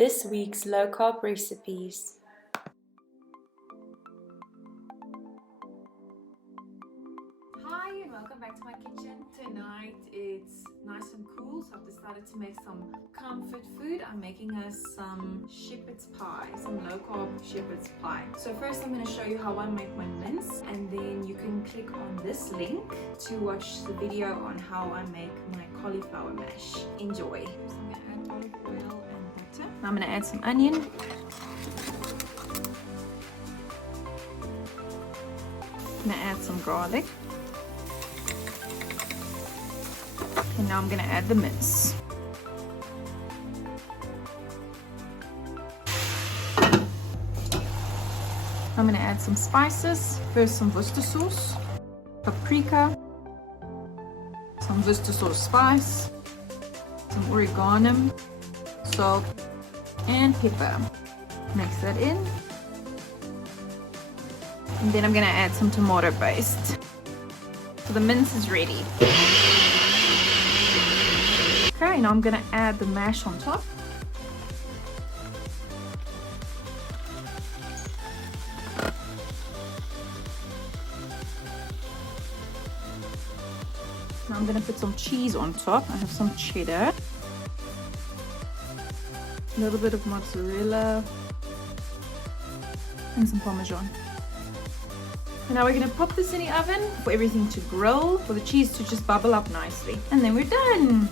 This week's low carb recipes. Hi and welcome back to my kitchen. Tonight it's nice and cool, so I've decided to make some comfort food. I'm making us some shepherd's pie, some low carb shepherd's pie. So first I'm going to show you how I make my mince, and then you can click on this link to watch the video on how I make my cauliflower mash. Enjoy. First I'm going to add olive oil and butter. Now I'm going to add some onion. I'm going to add some garlic. And now I'm going to add the mince. I'm going to add some spices. First some Worcester sauce, paprika, some Worcester sauce spice, some oregano, salt, and pepper. Mix that in. And then I'm going to add some tomato paste. So the mince is ready. Okay, now I'm going to add the mash on top. Now I'm going to put some cheese on top. I have some cheddar, a little bit of mozzarella, and some parmesan. And now we're going to pop this in the oven for everything to grill, for the cheese to just bubble up nicely. And then we're done.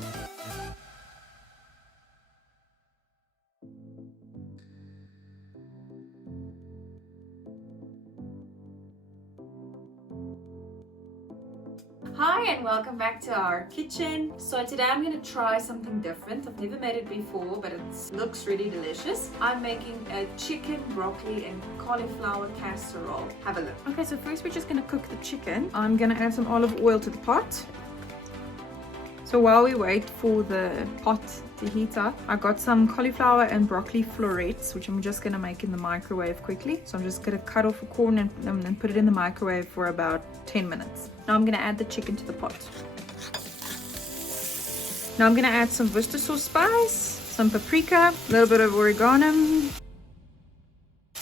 Hi and welcome back to our kitchen. So today I'm going to try something different. I've never made it before, but it looks really delicious. I'm making a chicken, broccoli and cauliflower casserole. Have a look. Okay, so first we're just going to cook the chicken. I'm going to add some olive oil to the pot. So while we wait for the pot to heat up, I got some cauliflower and broccoli florets, which I'm just going to make in the microwave quickly. So I'm just going to cut off a corn and then put it in the microwave for about 10 minutes. Now I'm going to add the chicken to the pot. Now I'm going to add some Worcester sauce spice, some paprika, a little bit of oregano,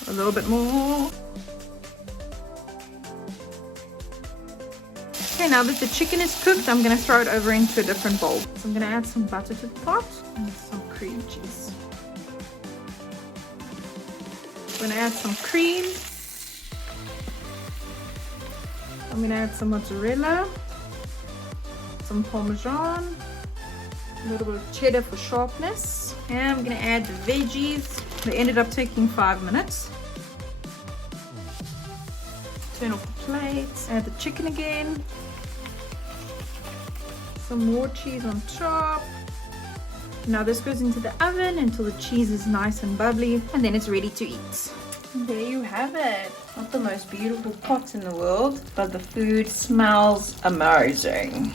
a little bit more. Okay, now that the chicken is cooked, I'm going to throw it over into a different bowl. So I'm going to add some butter to the pot and some cream cheese. I'm going to add some cream. I'm going to add some mozzarella, some parmesan, a little bit of cheddar for sharpness. And I'm going to add the veggies. They ended up taking 5 minutes. Turn off the plates, add the chicken again. Some more cheese on top. Now this goes into the oven until the cheese is nice and bubbly, and then it's ready to eat. And there you have it. Not the most beautiful pot in the world, but the food smells amazing.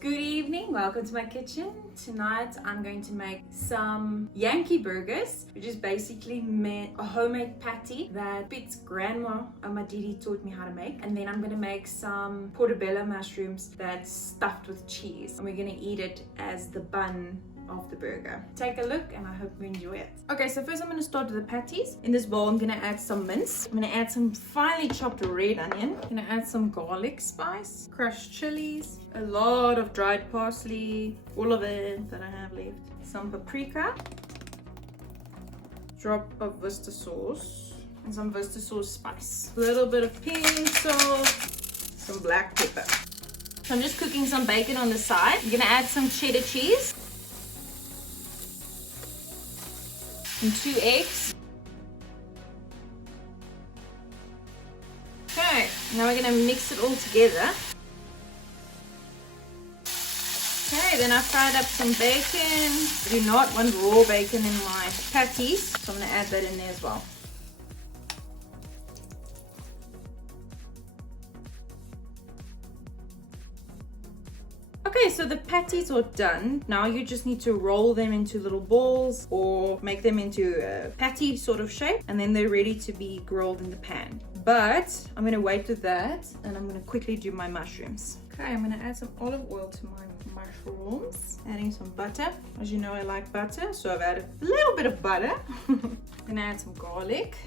Good evening, welcome to my kitchen. Tonight I'm going to make some Yankee burgers, which is basically a homemade patty that Pete's grandma Didi taught me how to make. And then I'm going to make some portobello mushrooms that's stuffed with cheese, and we're going to eat it as the bun of the burger. Take a look and I hope you enjoy it. Okay, so first I'm going to start with the patties. In this bowl I'm going to add some mince. I'm going to add some finely chopped red onion. I'm going to add some garlic spice, crushed chilies, a lot of dried parsley, all of it that I have left, some paprika, drop of Worcester sauce, and some Worcester sauce spice, a little bit of pink salt, some black pepper. So I'm just cooking some bacon on the side. I'm going to add some cheddar cheese and 2 eggs. Okay, now we're going to mix it all together. Okay, then I fried up some bacon. I do not want raw bacon in my patties, so I'm going to add that in there as well. Okay, so the patties are done. Now you just need to roll them into little balls or make them into a patty sort of shape, and then they're ready to be grilled in the pan. But I'm gonna wait with that, and I'm gonna quickly do my mushrooms. Okay, I'm gonna add some olive oil to my mushrooms, adding some butter. As you know, I like butter, so I've added a little bit of butter. I'm gonna add some garlic,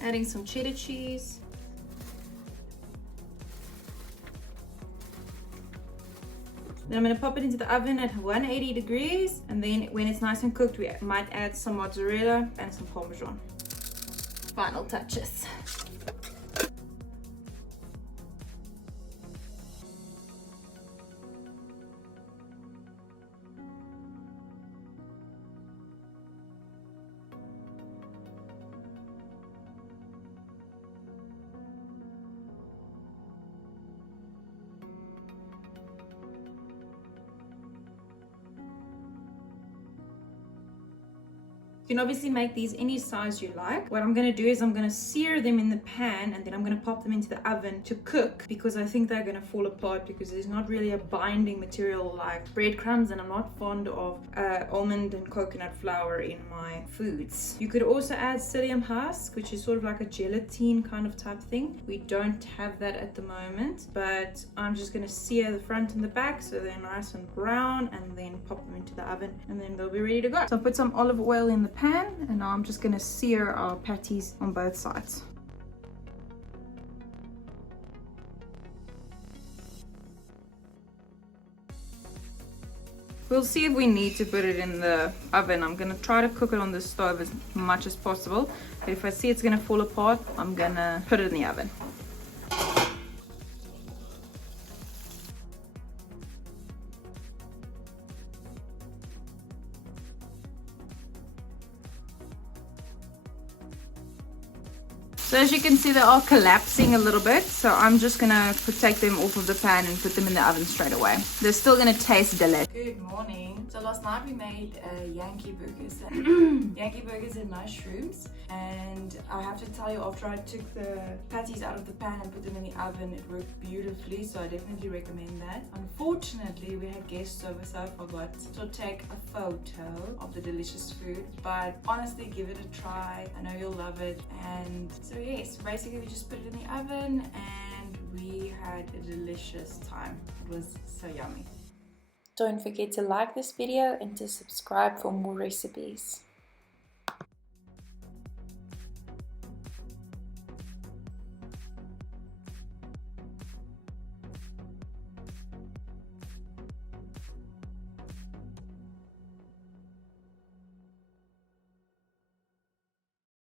adding some cheddar cheese, then I'm going to pop it into the oven at 180 degrees, and then when it's nice and cooked, we might add some mozzarella and some parmesan. Final touches. You can obviously make these any size you like. What I'm going to do is I'm going to sear them in the pan, and then I'm going to pop them into the oven to cook, because I think they're going to fall apart because there's not really a binding material like breadcrumbs, and I'm not fond of almond and coconut flour in my foods. You could also add psyllium husk, which is sort of like a gelatine kind of type thing. We don't have that at the moment, but I'm just going to sear the front and the back so they're nice and brown, and then pop them into the oven, and then they'll be ready to go. So I'll put some olive oil in the pan, and now I'm just going to sear our patties on both sides. We'll see if we need to put it in the oven. I'm going to try to cook it on the stove as much as possible, but if I see it's going to fall apart, I'm going to put it in the oven. So as you can see, they are collapsing a little bit, so I'm just gonna take them off of the pan and put them in the oven straight away. They're still gonna taste delicious. Good morning. So last night we made Yankee burgers, Yankee burgers and mushrooms, and I have to tell you, after I took the patties out of the pan and put them in the oven, it worked beautifully, so I definitely recommend that. Unfortunately, we had guests over, so I forgot to take a photo of the delicious food, but honestly, give it a try. I know you'll love it. And so yes, basically we just put it in the oven and we had a delicious time. It was so yummy. Don't forget to like this video and to subscribe for more recipes.